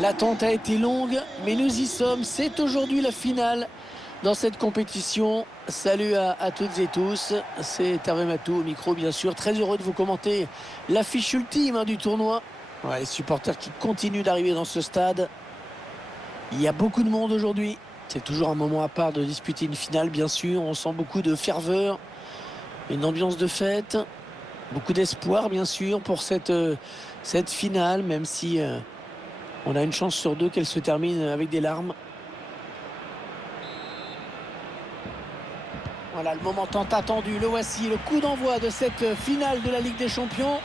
L'attente a été longue, mais nous y sommes. C'est aujourd'hui la finale dans cette compétition. Salut à toutes et tous. C'est Hervé Matou au micro, bien sûr. Très heureux de vous commenter l'affiche ultime du tournoi. Ouais, les supporters qui continuent d'arriver dans ce stade. Il y a beaucoup de monde aujourd'hui. C'est toujours un moment à part de disputer une finale, bien sûr. On sent beaucoup de ferveur, une ambiance de fête, beaucoup d'espoir, bien sûr, pour cette finale, même si on a une chance sur deux qu'elle se termine avec des larmes. Voilà le moment tant attendu, le voici, le coup d'envoi de cette finale de la Ligue des Champions.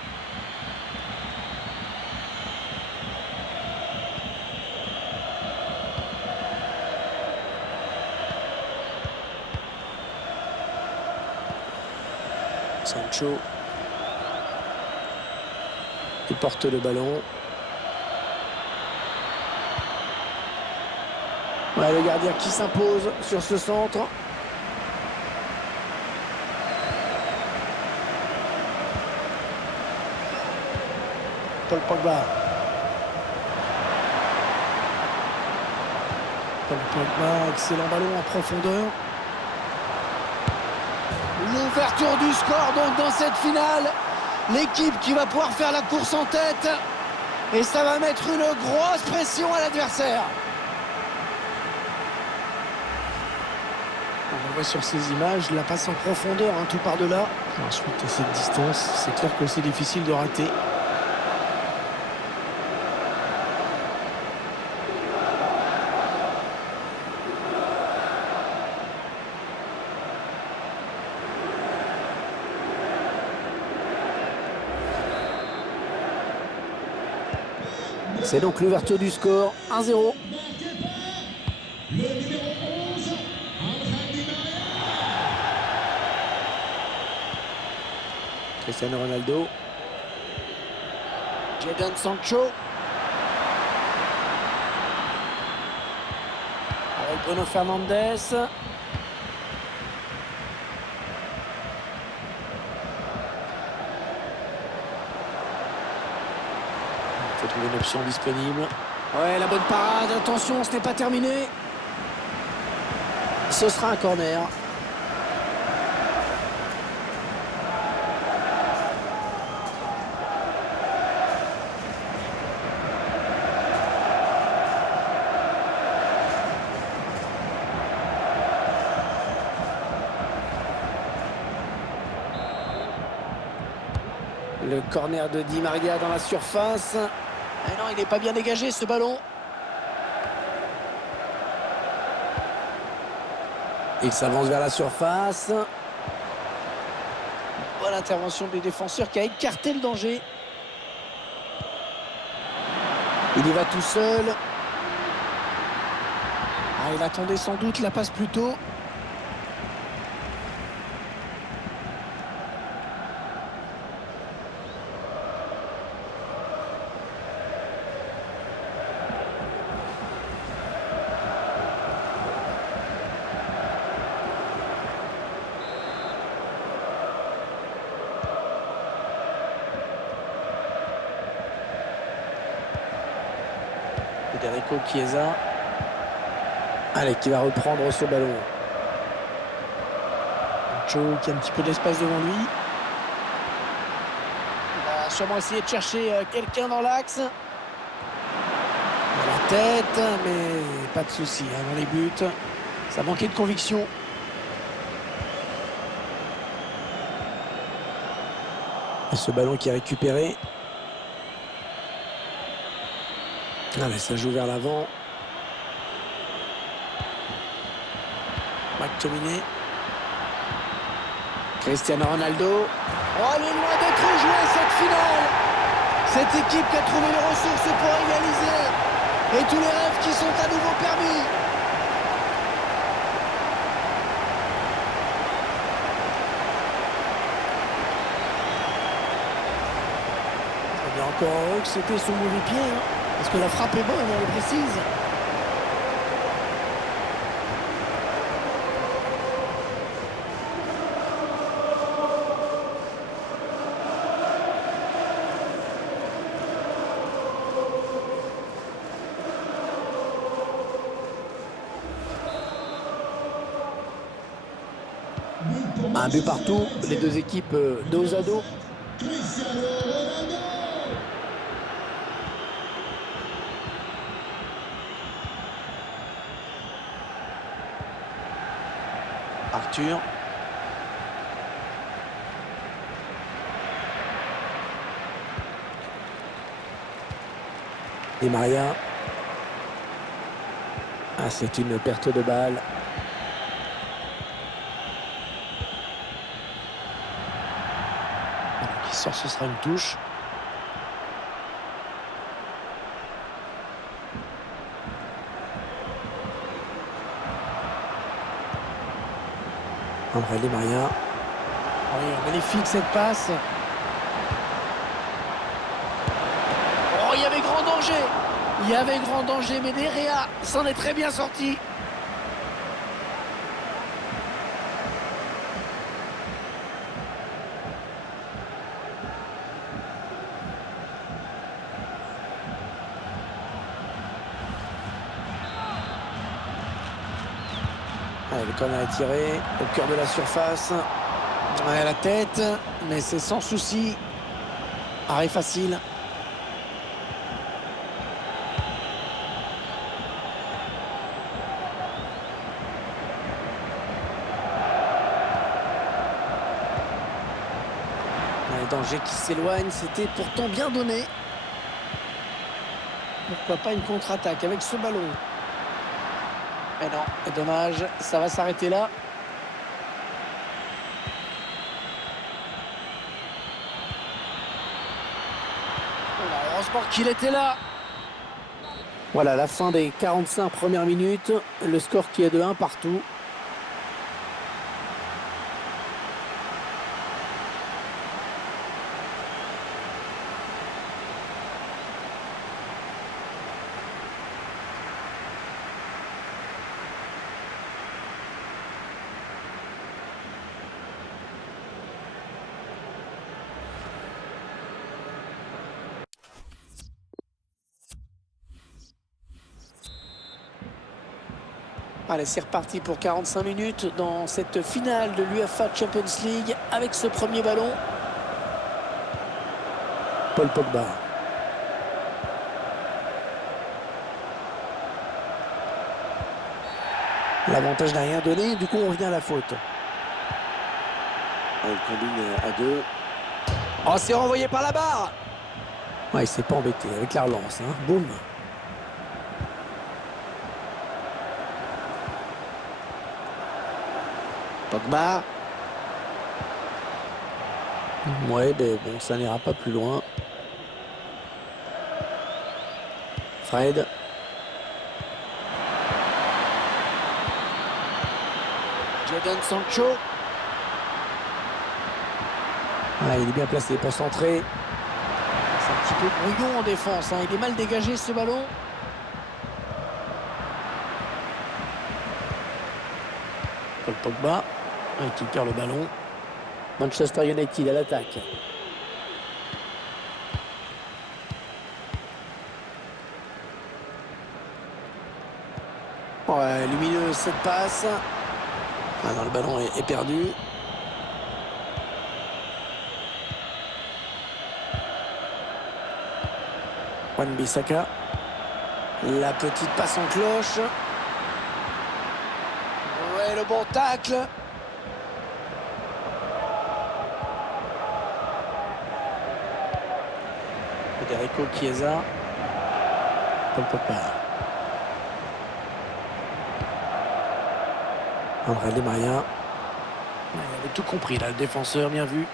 Sancho. Il porte le ballon. Ouais, le gardien qui s'impose sur ce centre. Paul Pogba. Paul Pogba, excellent ballon en profondeur. L'ouverture du score donc dans cette finale. L'équipe qui va pouvoir faire la course en tête. Et ça va mettre une grosse pression à l'adversaire. On voit sur ces images la passe en profondeur, tout par delà. Ensuite, à cette distance, c'est clair que c'est difficile de rater. C'est donc l'ouverture du score, 1-0. Cristiano Ronaldo. Jadon Sancho. Avec Bruno Fernandes. Il faut trouver une option disponible. Ouais, la bonne parade. Attention, ce n'est pas terminé. Ce sera un corner. Le corner de Di Maria dans la surface. Ah non, il n'est pas bien dégagé ce ballon. Il s'avance vers la surface. Bonne intervention des défenseurs qui a écarté le danger. Il y va tout seul. Ah, il attendait sans doute la passe plus tôt. Federico Chiesa. Allez, qui va reprendre ce ballon. Sancho qui a un petit peu d'espace devant lui. Il va sûrement essayer de chercher quelqu'un dans l'axe. La tête, mais pas de souci dans les buts. Ça manquait de conviction. Et ce ballon qui est récupéré. Allez, ça joue vers l'avant. McTominay. Cristiano Ronaldo. Oh, elle est loin d'être jouée cette finale. Cette équipe qui a trouvé les ressources pour égaliser. Et tous les rêves qui sont à nouveau permis. On est encore heureux que c'était son mauvais pied. Parce que la frappe est bonne, elle est précise. Un but partout, les deux équipes dos à dos. Arthur. Di Maria. Ah, c'est une perte de balle. Qui sort, ce sera une touche. André Di Maria. Oui, magnifique cette passe. Oh, il y avait grand danger. Il y avait grand danger, mais Derrea s'en est très bien sorti. Allez, le corner est tiré au cœur de la surface. Ouais, la tête, mais c'est sans souci. Arrêt facile. Les dangers qui s'éloignent, c'était pourtant bien donné. Pourquoi pas une contre-attaque avec ce ballon? Mais non, c'est dommage, ça va s'arrêter là. Heureusement qu'il était là. Voilà, la fin des 45 premières minutes. Le score qui est de 1 partout. Allez, c'est reparti pour 45 minutes dans cette finale de l'UEFA Champions League avec ce premier ballon. Paul Pogba. L'avantage n'a rien donné, du coup on revient à la faute. Il combine à deux. Oh, c'est renvoyé par la barre. Ouais, il s'est pas embêté avec la relance, hein. Boum. Pogba. Ouais, ben bon, ça n'ira pas plus loin. Fred. Jadon Sancho. Ah, il est bien placé pour centrer. C'est un petit peu brouillon en défense, hein. Il est mal dégagé ce ballon. Paul Pogba. Qui perd le ballon. Manchester United à l'attaque. Ouais, lumineuse cette passe. Ah non, le ballon est perdu. Wan-Bissaka. La petite passe en cloche. Ouais, le bon tacle. Federico Chiesa. Paul Pogba. André Di Maria. Il avait tout compris là, le défenseur, bien vu.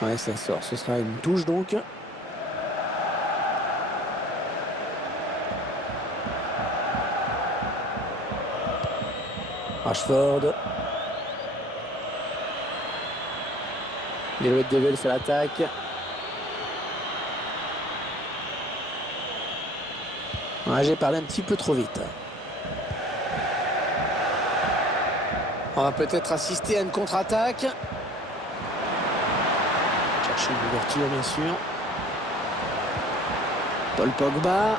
Ouais, ça sort, ce sera une touche donc. Rashford. Les Red Devils à l'attaque. Ouais, j'ai parlé un petit peu trop vite. On va peut-être assister à une contre-attaque. Chercher une ouverture, bien sûr. Paul Pogba.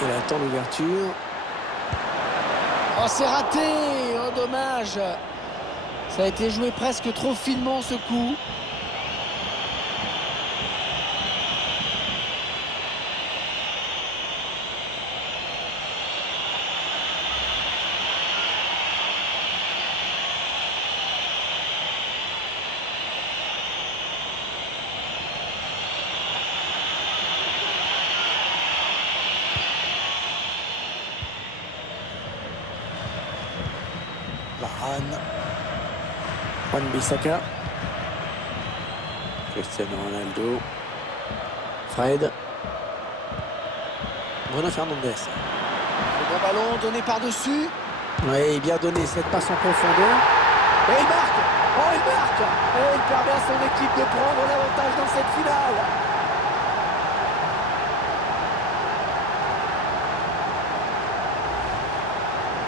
Il attend l'ouverture. Oh, c'est raté. Oh, dommage. Ça a été joué presque trop finement ce coup. Varane. Wan-Bissaka. Cristiano Ronaldo. Fred. Bruno Fernandes. Le bon ballon donné par-dessus. Oui, bien donné cette passe en profondeur. Et il marque. Oh, il marque. Et il permet à son équipe de prendre l'avantage dans cette finale.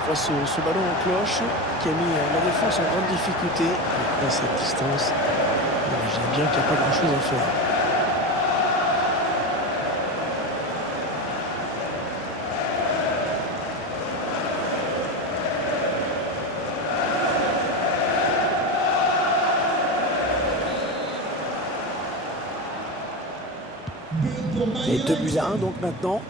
Face ce ballon en cloche qui a mis la défense en grande difficulté. À cette distance, j'imagine bien qu'il n'y a pas grand-chose à faire. Et 2-1 donc maintenant.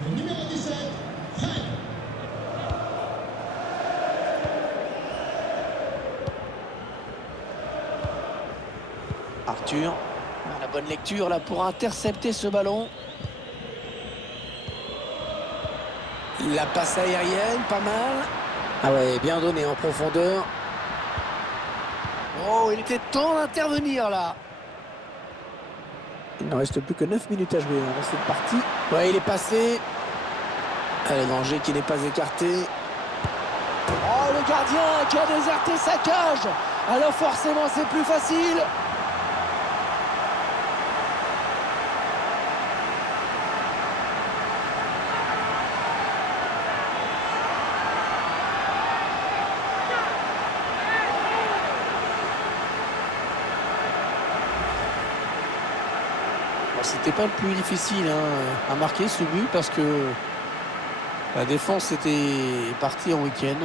Arthur, la bonne lecture là pour intercepter ce ballon. La passe aérienne, pas mal. Ah ouais, bien donné en profondeur. Oh, il était temps d'intervenir là. Il ne reste plus que 9 minutes à jouer dans cette partie. Ouais, il est passé. Le danger qui n'est pas écarté. Oh, le gardien qui a déserté sa cage. Alors forcément, c'est plus facile. C'était pas le plus difficile à marquer ce but parce que la défense était partie en week-end.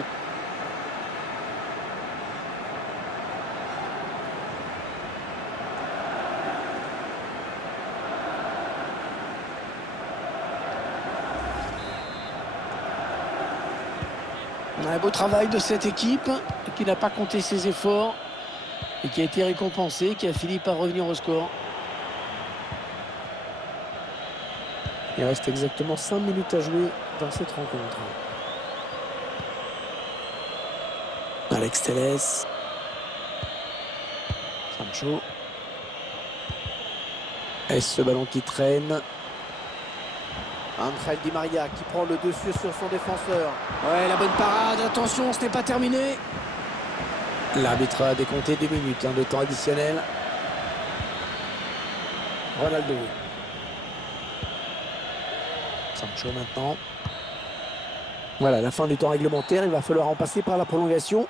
Un beau travail de cette équipe qui n'a pas compté ses efforts et qui a été récompensé, qui a fini par revenir au score. Il reste exactement 5 minutes à jouer dans cette rencontre. Alex Telles. Sancho. Et ce ballon qui traîne. Angel Di Maria qui prend le dessus sur son défenseur. Ouais, la bonne parade. Attention, ce n'est pas terminé. L'arbitre a décompté 2 minutes de temps additionnel. Ronaldo. Sancho maintenant. Voilà, la fin du temps réglementaire. Il va falloir en passer par la prolongation.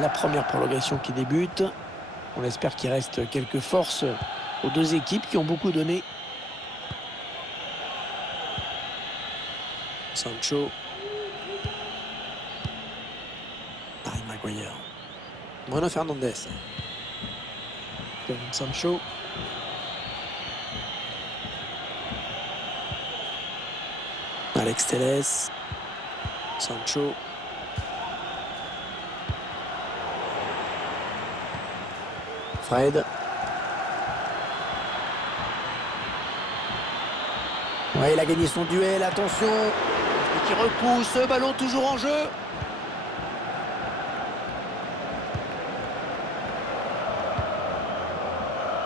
La première prolongation qui débute. On espère qu'il reste quelques forces aux deux équipes qui ont beaucoup donné. Sancho. Harry Maguire. Bruno Fernandes. Kevin Sancho. Alex Telles. Sancho. Fred. Ouais, il a gagné son duel, attention. Et qui repousse, ballon toujours en jeu.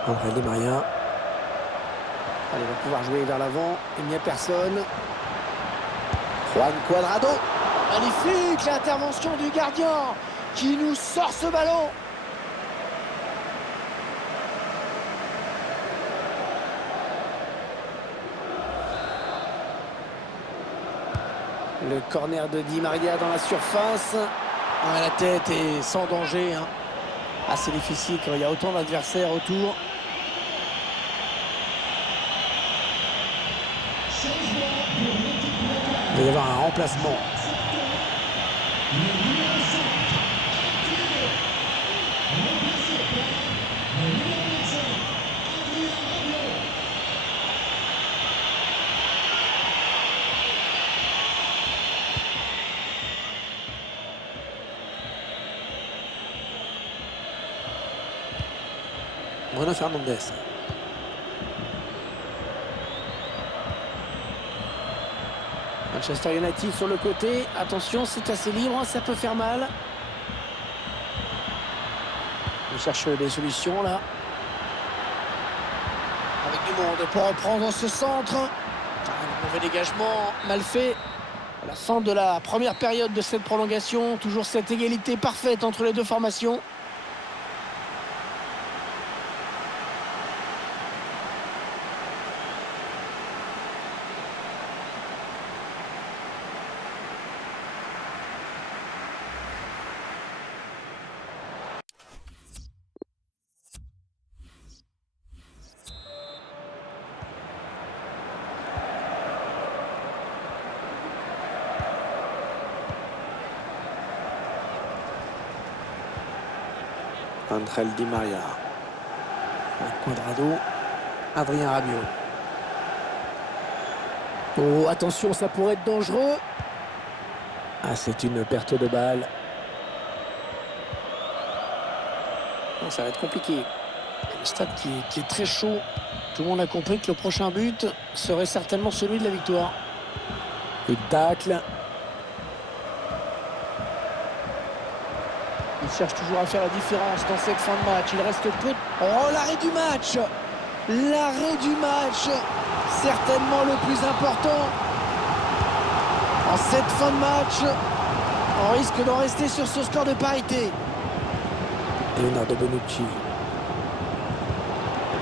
Angel Di Maria. Allez, il va pouvoir jouer vers l'avant. Il n'y a personne. Juan Cuadrado. Magnifique l'intervention du gardien qui nous sort ce ballon. Le corner de Di Maria dans la surface. Ouais, la tête est sans danger, hein. Assez difficile quand il y a autant d'adversaires autour. Il va y avoir un remplacement. Bruno Fernandes. Manchester United sur le côté. Attention, c'est assez libre, ça peut faire mal. On cherche des solutions là. Avec du monde pour reprendre ce centre. Un mauvais dégagement, mal fait. À la fin de la première période de cette prolongation, toujours cette égalité parfaite entre les deux formations. André Di Maria. Cuadrado. Adrien Rabiot. Oh, attention, ça pourrait être dangereux. Ah, c'est une perte de balle. Oh, ça va être compliqué. Le stade qui est très chaud. Tout le monde a compris que le prochain but serait certainement celui de la victoire. Et tacle. Il cherche toujours à faire la différence dans cette fin de match. Il reste peu. Oh, l'arrêt du match! L'arrêt du match! Certainement le plus important. En cette fin de match, on risque d'en rester sur ce score de parité. Leonardo Bonucci.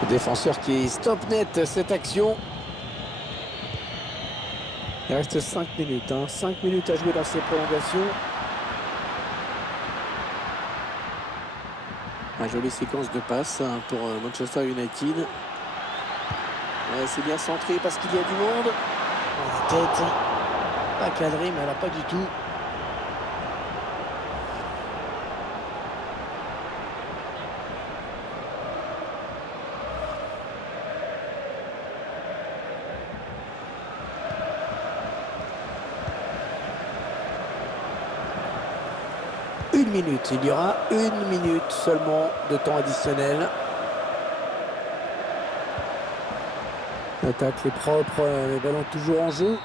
Le défenseur qui stoppe net cette action. Il reste 5 minutes. 5 minutes à jouer dans ces prolongations. Une jolie séquence de passes pour Manchester United. Ouais, c'est bien centré parce qu'il y a du monde. La tête, pas cadrée, mais alors pas du tout. Une minute, il y aura 1 minute seulement de temps additionnel. L'attaque est propre, les ballons toujours en jeu.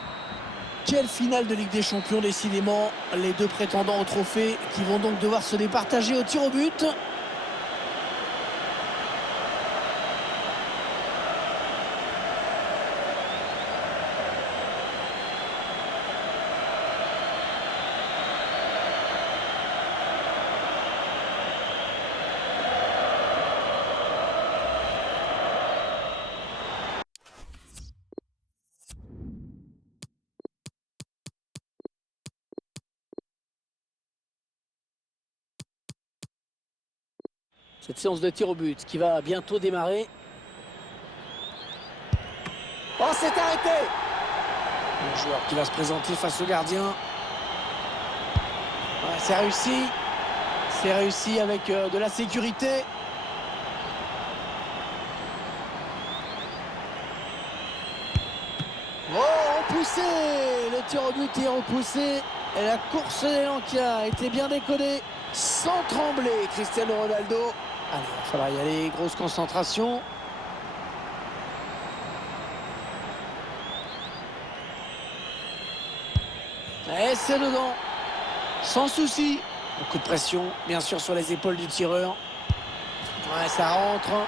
Quelle finale de Ligue des Champions décidément. Les deux prétendants au trophée qui vont donc devoir se départager au tir au but. Cette séance de tir au but qui va bientôt démarrer. Oh, c'est arrêté! Le joueur qui va se présenter face au gardien. Ouais, c'est réussi. C'est réussi avec de la sécurité. Oh, repoussé! Le tir au but est repoussé. Et la course d'élan qui a été bien décodée. Sans trembler, Cristiano Ronaldo. Allez, il va falloir y aller, grosse concentration. Et c'est dedans. Sans souci. Beaucoup de pression, bien sûr, sur les épaules du tireur. Ouais, ça rentre.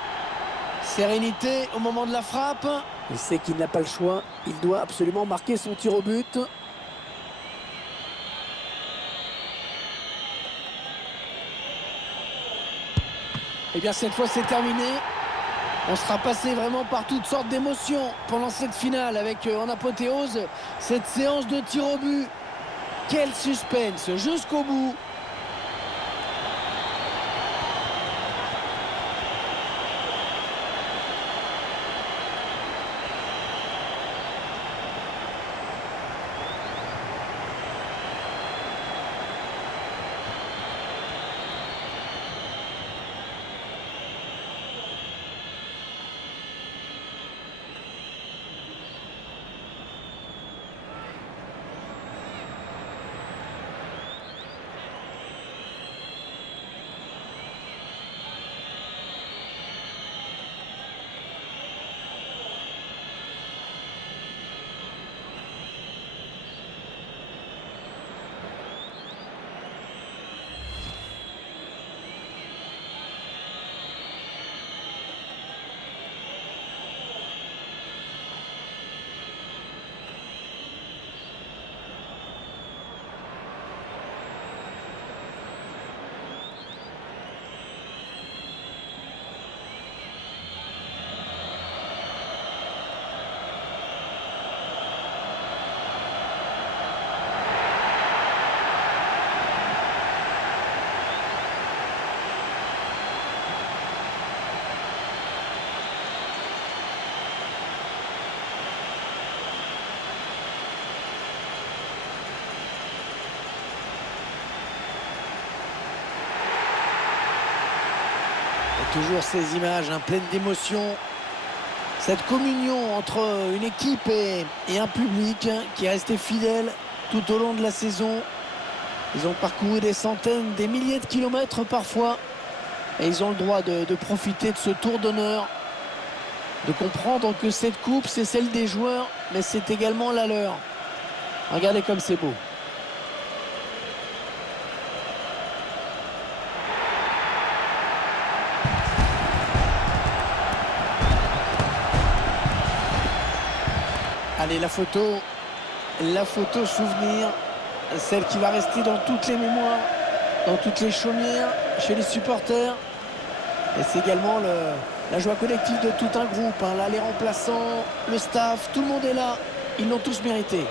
Sérénité au moment de la frappe. Il sait qu'il n'a pas le choix. Il doit absolument marquer son tir au but. Et bien cette fois c'est terminé. On sera passé vraiment par toutes sortes d'émotions pendant cette finale avec en apothéose cette séance de tir au but Quel suspense jusqu'au bout. Toujours ces images pleines d'émotion. Cette communion entre une équipe et un public qui est resté fidèle tout au long de la saison. Ils ont parcouru des centaines, des milliers de kilomètres parfois. Et ils ont le droit de profiter de ce tour d'honneur. De comprendre que cette coupe, c'est celle des joueurs, mais c'est également la leur. Regardez comme c'est beau. Allez, la photo souvenir, celle qui va rester dans toutes les mémoires, dans toutes les chaumières, chez les supporters. Et c'est également la joie collective de tout un groupe. Là, les remplaçants, le staff, tout le monde est là. Ils l'ont tous mérité.